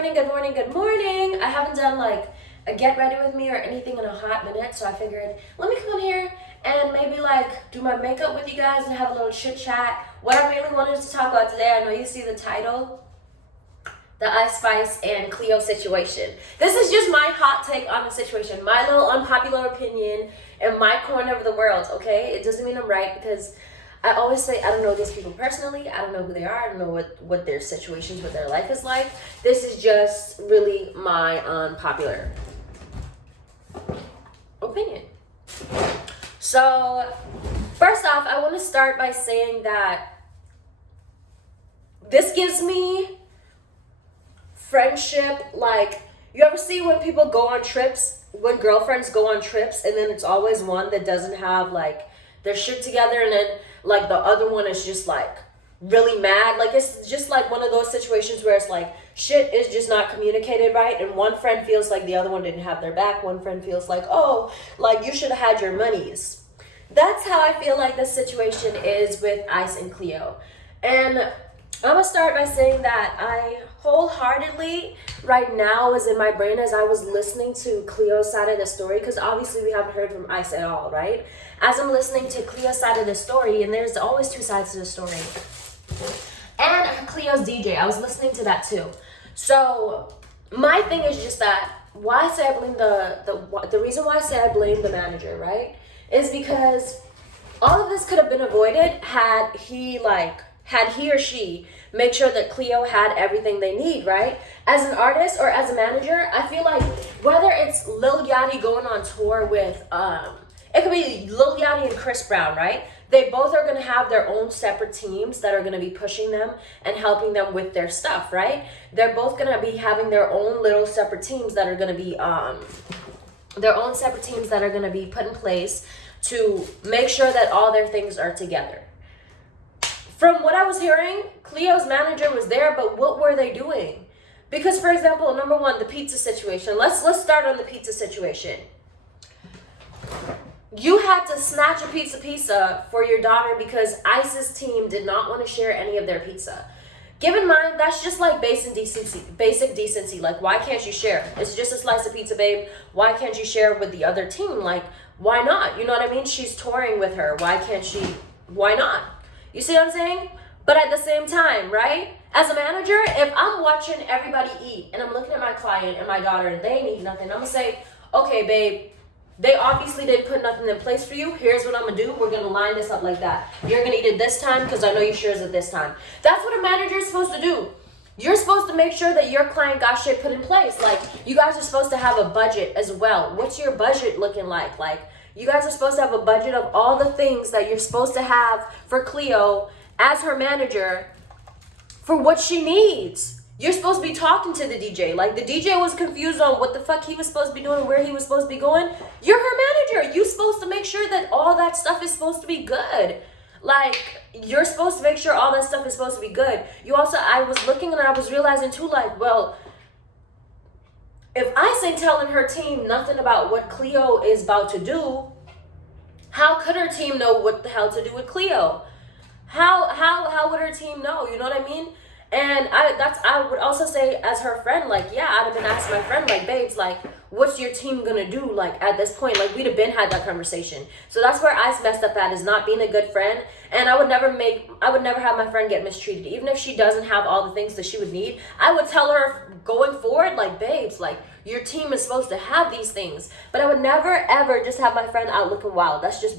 morning, good morning, good morning. I haven't done like a get ready with me or anything in a hot minute, so I figured let me come on here and maybe like do my makeup with you guys and have a little chit chat. What I really wanted to talk about today, I know you see the title, the Ice Spice and Cleo situation. This is just my hot take on the situation, my little unpopular opinion in my corner of the world, okay? It doesn't mean I'm right because I always say I don't know these people personally. I don't know who they are. I don't know what their situations, what their life is like. This is just really my unpopular opinion. So, first off, I want to start by saying that this gives me friendship. Like, you ever see when people go on trips, when girlfriends go on trips, and then it's always one that doesn't have like their shit together, and then like the other one is just like really mad. Like it's just like one of those situations where it's like shit is just not communicated right, and one friend feels like the other one didn't have their back. One friend feels like, oh, like you should have had your monies. That's how I feel like this situation is with Ice and Cleo. And I'm gonna start by saying that I wholeheartedly right now was in my brain as I was listening to Cleo's side of the story, because obviously we haven't heard from Ice at all, right? As I'm listening to Cleo's side of the story, and there's always two sides to the story, and Cleo's DJ, I was listening to that too. So my thing is just that why I say I blame the reason why I say I blame the manager, right, is because all of this could have been avoided had he or she make sure that Cleo had everything they need, right? As an artist or as a manager, I feel like whether it's Lil Yachty going on tour with, it could be Lil Yachty and Chris Brown, right? They both are going to have their own separate teams that are going to be pushing them and helping them with their stuff, right? They're both going to be having their own little separate teams that are going to be, put in place to make sure that all their things are together. From what I was hearing, Cleo's manager was there, but what were they doing? Because, for example, number one, the pizza situation. Let's start on the pizza situation. You had to snatch a pizza for your daughter because Ice's team did not want to share any of their pizza. Keep in mind, that's just like basic decency. Like, why can't you share? It's just a slice of pizza, babe. Why can't you share with the other team? Like, why not? You know what I mean? She's touring with her. Why not? You see what I'm saying? But at the same time, right? As a manager, if I'm watching everybody eat and I'm looking at my client and my daughter and they ain't eat nothing, I'm going to say, okay, babe, they obviously didn't put nothing in place for you. Here's what I'm going to do. We're going to line this up like that. You're going to eat it this time because I know you shares it this time. That's what a manager is supposed to do. You're supposed to make sure that your client got shit put in place. Like, you guys are supposed to have a budget as well. What's your budget looking like? Like, you guys are supposed to have a budget of all the things that you're supposed to have for Cleo as her manager for what she needs. You're supposed to be talking to the DJ. Like, the DJ was confused on what the fuck he was supposed to be doing, where he was supposed to be going. You're her manager. You're supposed to make sure that all that stuff is supposed to be good. Like, you're supposed to make sure all that stuff is supposed to be good. I was looking and I was realizing too, like, well, if Ice ain't telling her team nothing about what Cleo is about to do, how could her team know what the hell to do with Cleo? How would her team know? You know what I mean? And I would also say as her friend, like, yeah, I'd have been asking my friend, like, babes, like, what's your team gonna do? Like, at this point, like, we'd have been had that conversation. So that's where Ice messed up at, is not being a good friend. And I would never have my friend get mistreated. Even if she doesn't have all the things that she would need, I would tell her going forward, like, babes, like, your team is supposed to have these things. But I would never, ever just have my friend out looking wild. That's just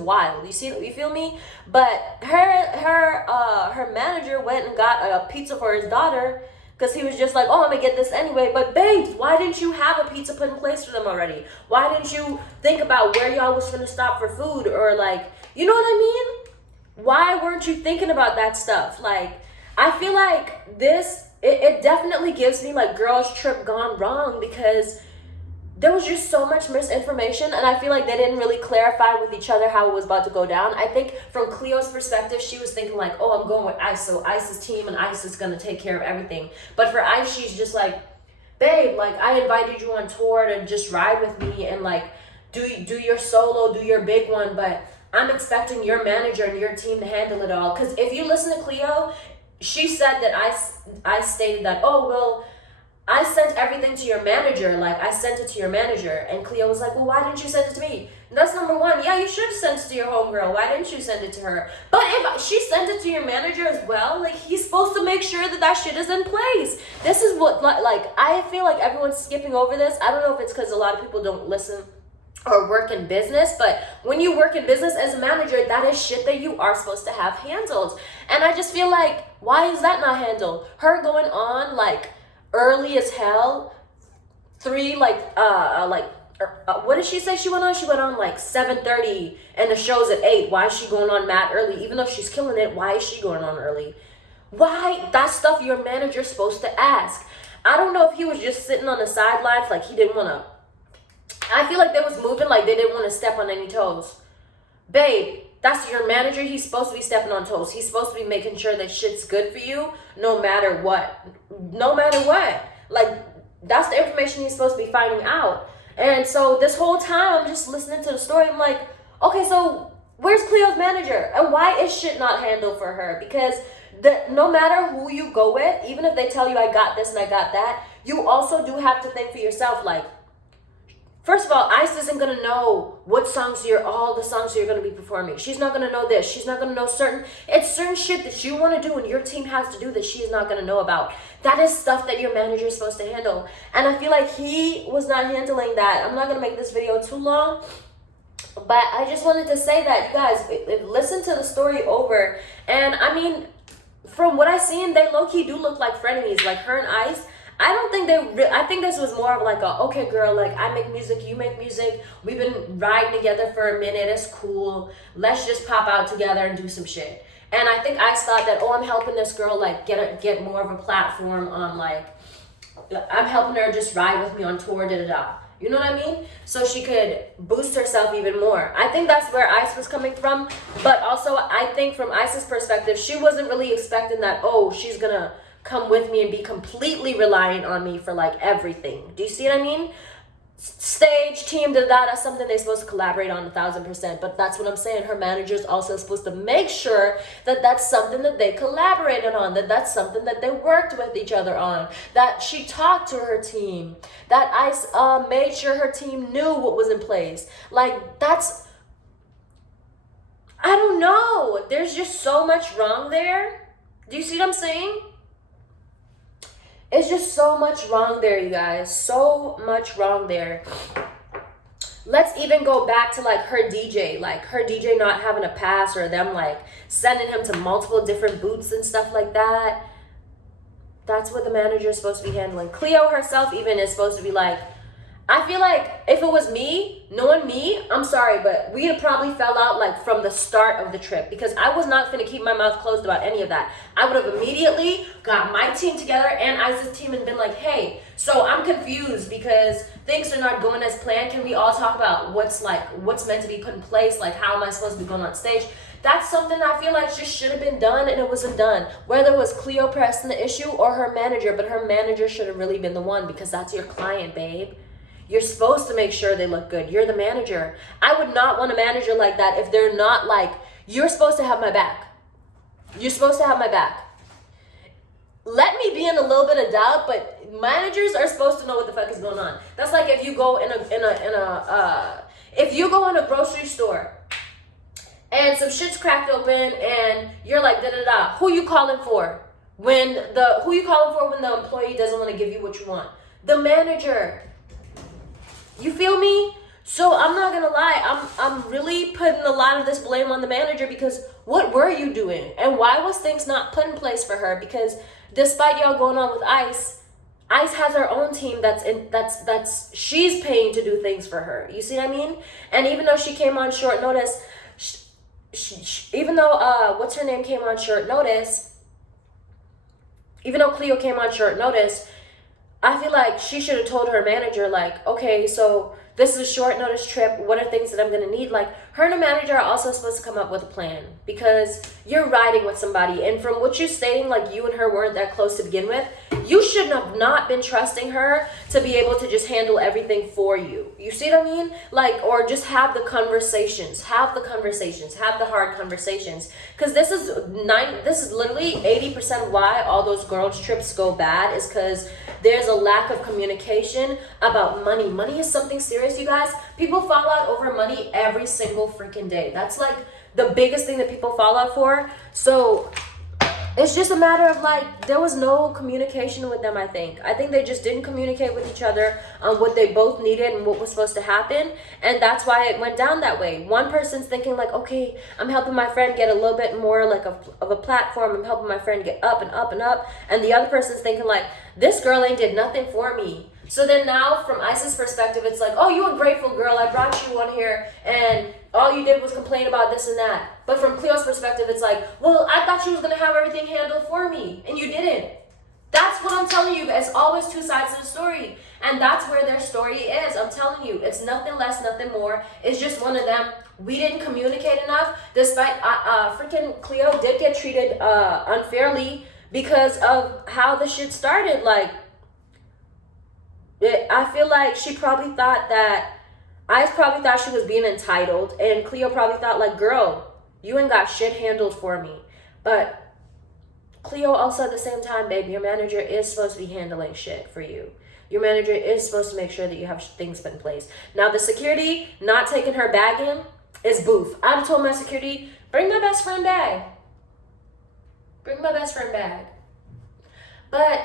wild. You feel me? But her manager went and got a pizza for his daughter because he was just like, oh, I'm gonna get this anyway. But babes, why didn't you have a pizza put in place for them already? Why didn't you think about where y'all was gonna stop for food? Or like, you know what I mean? Why weren't you thinking about that stuff? Like, I feel like this, it definitely gives me like girls trip gone wrong, because there was just so much misinformation, and I feel like they didn't really clarify with each other how it was about to go down. I think from Cleo's perspective, she was thinking like, oh, I'm going with Ice, so Ice's team and Ice is going to take care of everything. But for Ice, she's just like, babe, like, I invited you on tour to just ride with me and like do your solo, do your big one, but I'm expecting your manager and your team to handle it all. Because if you listen to Cleo, she said that I stated that, oh, well, I sent everything to your manager. Like, I sent it to your manager. And Cleo was like, well, why didn't you send it to me? And that's number one. Yeah, you should have sent it to your homegirl. Why didn't you send it to her? But if she sent it to your manager as well, like, he's supposed to make sure that that shit is in place. This is what, like, I feel like everyone's skipping over this. I don't know if it's because a lot of people don't listen or work in business, but when you work in business as a manager, that is shit that you are supposed to have handled. And I just feel like, why is that not handled? Her going on, like, early as hell, what did she say she went on? She went on like 7:30 and the show's at 8. Why is she going on mad early? Even though she's killing it, why is she going on early? Why? That's stuff your manager's supposed to ask. I don't know if he was just sitting on the sidelines, like he didn't want to. I feel like they was moving like they didn't want to step on any toes. Babe, that's your manager. He's supposed to be stepping on toes. He's supposed to be making sure that shit's good for you no matter what. No matter what. Like, that's the information he's supposed to be finding out. And so this whole time, I'm just listening to the story. I'm like, okay, so where's Cleo's manager? And why is shit not handled for her? Because no matter who you go with, even if they tell you I got this and I got that, you also do have to think for yourself, like, first of all, Ice isn't going to know what songs all the songs you're going to be performing. She's not going to know this. She's not going to know certain shit that you want to do and your team has to do that she's not going to know about. That is stuff that your manager is supposed to handle. And I feel like he was not handling that. I'm not going to make this video too long, but I just wanted to say that, you guys, listen to the story over. And I mean, from what I've seen, they low-key do look like frenemies, like her and Ice. I don't think I think this was more of like okay, girl, like, I make music, you make music. We've been riding together for a minute. It's cool. Let's just pop out together and do some shit. And I think I thought that, I'm helping this girl, like, get more of a platform on, like, I'm helping her just ride with me on tour, da-da-da. You know what I mean? So she could boost herself even more. I think that's where Ice was coming from. But also, I think from Ice's perspective, she wasn't really expecting that, she's gonna come with me and be completely reliant on me for, like, everything. Do you see what I mean? Stage, team, that's something they're supposed to collaborate on 1,000%. But that's what I'm saying. Her manager's also supposed to make sure that that's something that they collaborated on, that that's something that they worked with each other on, that she talked to her team, that Ice made sure her team knew what was in place. Like, that's, I don't know. There's just so much wrong there. Do you see what I'm saying? It's just so much wrong there, you guys. So much wrong there. Let's even go back to, like, her DJ. Like, her DJ not having a pass, or them, like, sending him to multiple different booths and stuff like that. That's what the manager is supposed to be handling. Cleo herself even is supposed to be like, I feel like if it was me, knowing me, I'm sorry, but we had probably fell out, like, from the start of the trip, because I was not going to keep my mouth closed about any of that. I would have immediately got my team together and Ice's team and been like, hey, so I'm confused because things are not going as planned. Can we all talk about what's meant to be put in place? Like, how am I supposed to be going on stage? That's something I feel like just should have been done, and it wasn't done. Whether it was Cleo pressing the issue or her manager, but her manager should have really been the one, because that's your client, babe. You're supposed to make sure they look good. You're the manager. I would not want a manager like that if they're not like, you're supposed to have my back. You're supposed to have my back. Let me be in a little bit of doubt, but managers are supposed to know what the fuck is going on. That's like if you go in a grocery store and some shit's cracked open and you're like, da-da-da, who you calling for? Who you calling for when the employee doesn't want to give you what you want? The manager. You feel me? So I'm not gonna lie, I'm really putting a lot of this blame on the manager, because what were you doing? And why was things not put in place for her? Because despite y'all going on with Ice has her own team that's she's paying to do things for her. You see what I mean? And even though she came on short notice, even though what's her name came on short notice, even though Cleo came on short notice, I feel like she should have told her manager, like, okay, so this is a short notice trip. What are things that I'm going to need? Like, her and the manager are also supposed to come up with a plan, because you're riding with somebody, and from what you're stating, like you and her weren't that close to begin with, you should have not been trusting her to be able to just handle everything for you. You see what I mean? Like, or just have the conversations, have the hard conversations, because this is literally 80% of why all those girls trips go bad, is because there's a lack of communication about money. Money is something serious, you guys. People fall out over money every single freaking day. That's like the biggest thing that people fall out for. So it's just a matter of like, there was no communication with them, I think. I think they just didn't communicate with each other on what they both needed and what was supposed to happen. And that's why it went down that way. One person's thinking like, okay, I'm helping my friend get a little bit more like of a platform. I'm helping my friend get up and up and up. And the other person's thinking like, this girl ain't did nothing for me. So then now from Isis' perspective, it's like, oh, you ungrateful girl. I brought you on here and all you did was complain about this and that. But from Cleo's perspective, it's like, well, I thought she was going to have everything handled for me, and you didn't. That's what I'm telling you. It's always two sides to the story. And that's where their story is. I'm telling you, it's nothing less, nothing more. It's just one of them. We didn't communicate enough, despite freaking Cleo did get treated unfairly because of how the shit started. Like, I feel like she probably thought that, I probably thought she was being entitled, and Cleo probably thought like, girl, you ain't got shit handled for me. But Cleo also at the same time, babe, your manager is supposed to be handling shit for you. Your manager is supposed to make sure that you have things put in place. Now the security not taking her bag in is boof. I'd have told my security, bring my best friend bag. Bring my best friend bag. But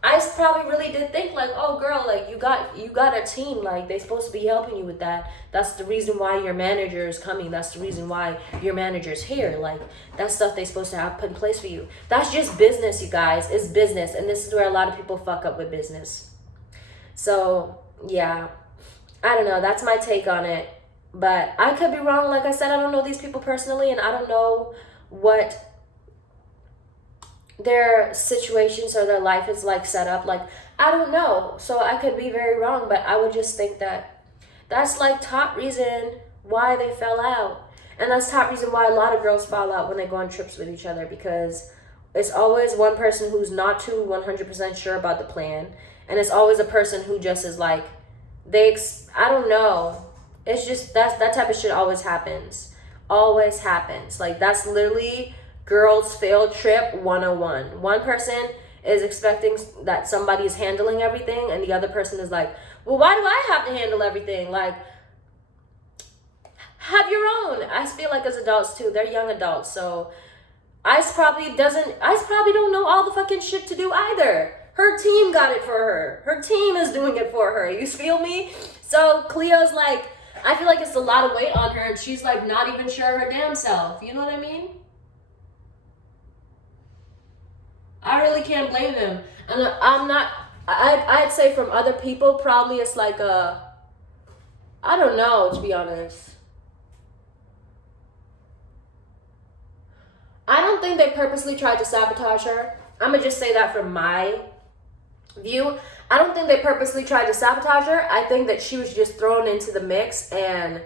I probably really did think like, oh girl, like you got a team, like they supposed to be helping you with that. That's the reason why your manager is coming. That's the reason why your manager's here. Like that's stuff they supposed to have put in place for you. That's just business, you guys. It's business, and this is where a lot of people fuck up with business. So yeah, I don't know. That's my take on it, but I could be wrong. Like I said, I don't know these people personally, and I don't know what their situations or their life is like set up. Like I don't know, so I could be very wrong, but I would just think that that's like top reason why they fell out, and that's top reason why a lot of girls fall out when they go on trips with each other, because it's always one person who's not too 100% sure about the plan, and it's always a person who just is like I don't know, it's just that type of shit always happens. Like that's literally girls failed trip 101. One person is expecting that somebody is handling everything, and the other person is like, well, why do I have to handle everything? Like, have your own. I feel like as adults too, they're young adults, so Ice probably don't know all the fucking shit to do either. Her team got it for her. Her team is doing it for her. You feel me? So Cleo's like, I feel like it's a lot of weight on her, and she's like not even sure her damn self. You know what I mean? I really can't blame them. And I'd say from other people, probably it's like I don't know, to be honest. I don't think they purposely tried to sabotage her. I'm going to just say that from my view. I don't think they purposely tried to sabotage her. I think that she was just thrown into the mix, and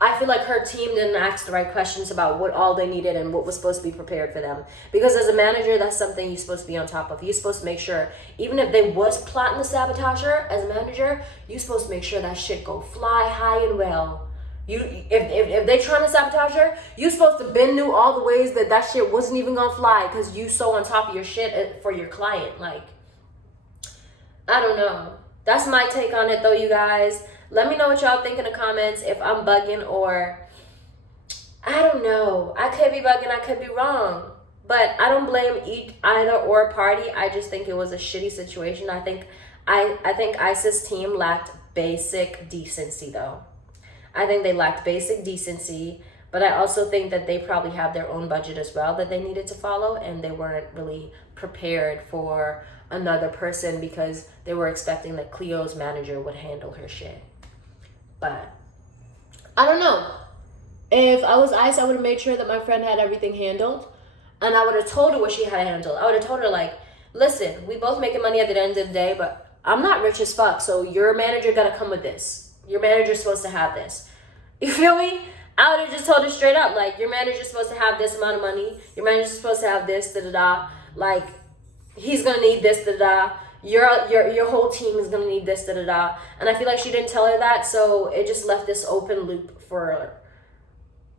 I feel like her team didn't ask the right questions about what all they needed and what was supposed to be prepared for them. Because as a manager, that's something you're supposed to be on top of. You're supposed to make sure, even if they was plotting to sabotage her, as a manager, you're supposed to make sure that shit go fly high and well. If they trying to sabotage her, you supposed to been knew all the ways that shit wasn't even gonna fly, because you so on top of your shit for your client. Like, I don't know. That's my take on it though, you guys. Let me know what y'all think in the comments, if I'm bugging or I don't know. I could be bugging, I could be wrong. But I don't blame either or party. I just think it was a shitty situation. I think Isis' team lacked basic decency though. I think they lacked basic decency, but I also think that they probably have their own budget as well that they needed to follow, and they weren't really prepared for another person because they were expecting that Cleo's manager would handle her shit. But I don't know. If I was Ice, I would have made sure that my friend had everything handled, and I would have told her what she had handled. I would have told her like, listen, we both making money at the end of the day, but I'm not rich as fuck, so your manager gotta come with this. Your manager's supposed to have this. You feel me? I would have just told her straight up, like, your manager's supposed to have this amount of money. Your manager's supposed to have this, da-da-da. Like, he's going to need this, da-da-da. Your whole team is going to need this, da-da-da. And I feel like she didn't tell her that, so it just left this open loop for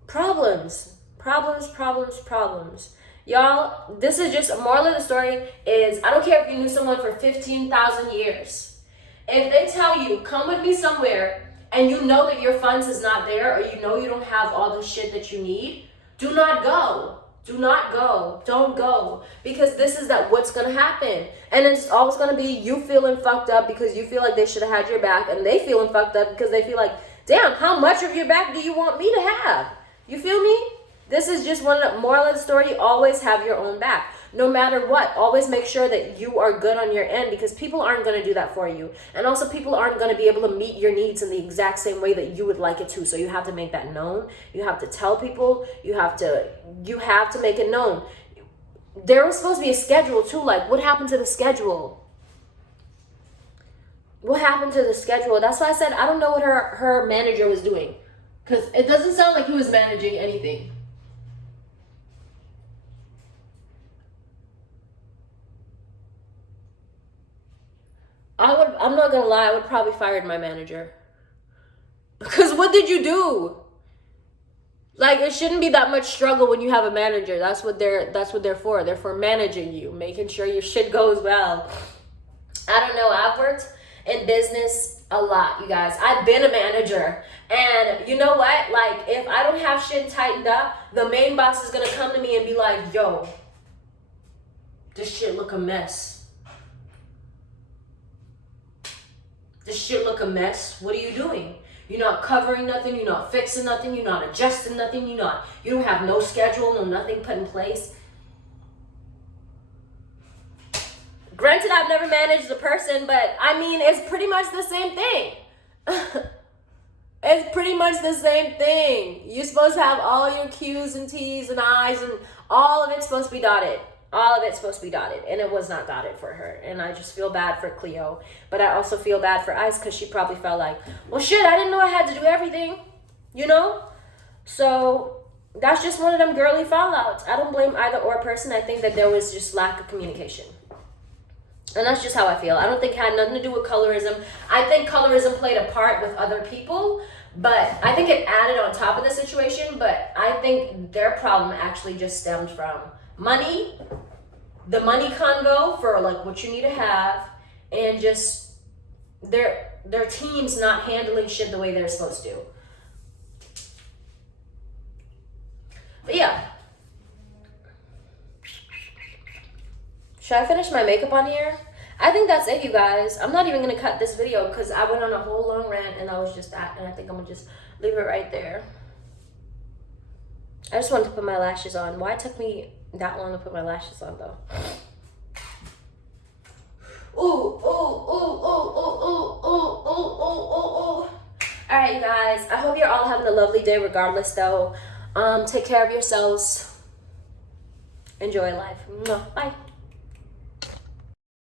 problems. Problems. Y'all, this is just, a moral of the story is, I don't care if you knew someone for 15,000 years. If they tell you, come with me somewhere, and you know that your funds is not there, or you know you don't have all the shit that you need, do not go. Do not go. Don't go. Because this is what's going to happen. And it's always going to be you feeling fucked up because you feel like they should have had your back, and they feeling fucked up because they feel like, damn, how much of your back do you want me to have? You feel me? This is just one of the moral of the story. Always have your own back. No matter what, always make sure that you are good on your end, because people aren't going to do that for you. And also people aren't going to be able to meet your needs in the exact same way that you would like it to. So you have to make that known. You have to tell people. You have to make it known. There was supposed to be a schedule too. Like, what happened to the schedule? What happened to the schedule? That's why I said I don't know what her manager was doing, because it doesn't sound like he was managing anything. I'm not gonna lie, I would probably fired my manager. Because what did you do? Like, it shouldn't be that much struggle when you have a manager. That's what they're for. They're for managing you, making sure your shit goes well. I don't know. I've worked in business a lot, you guys. I've been a manager. And you know what? Like, if I don't have shit tightened up, the main boss is gonna come to me and be like, yo, this shit look a mess. This shit look a mess. What are you doing? You're not covering nothing. You're not fixing nothing. You're not adjusting nothing. You don't have no schedule, no nothing put in place. Granted, I've never managed a person, but I mean, it's pretty much the same thing. It's pretty much the same thing. You're supposed to have all your Q's and T's and I's, and all of it's supposed to be dotted. All of it's supposed to be dotted, and it was not dotted for her. And I just feel bad for Cleo, but I also feel bad for Ice, because she probably felt like, well, shit, I didn't know I had to do everything, you know? So that's just one of them girly fallouts. I don't blame either or person. I think that there was just lack of communication. And that's just how I feel. I don't think it had nothing to do with colorism. I think colorism played a part with other people, but I think it added on top of the situation. But I think their problem actually just stemmed from money, the money convo for like what you need to have, and just their teams not handling shit the way they're supposed to. But yeah. Should I finish my makeup on here? I think that's it, you guys. I'm not even going to cut this video because I went on a whole long rant and I was just that. And I think I'm going to just leave it right there. I just wanted to put my lashes on. Why it took me that long to put my lashes on, though? Ooh. All right, you guys. I hope you're all having a lovely day regardless, though. Take care of yourselves. Enjoy life. Bye.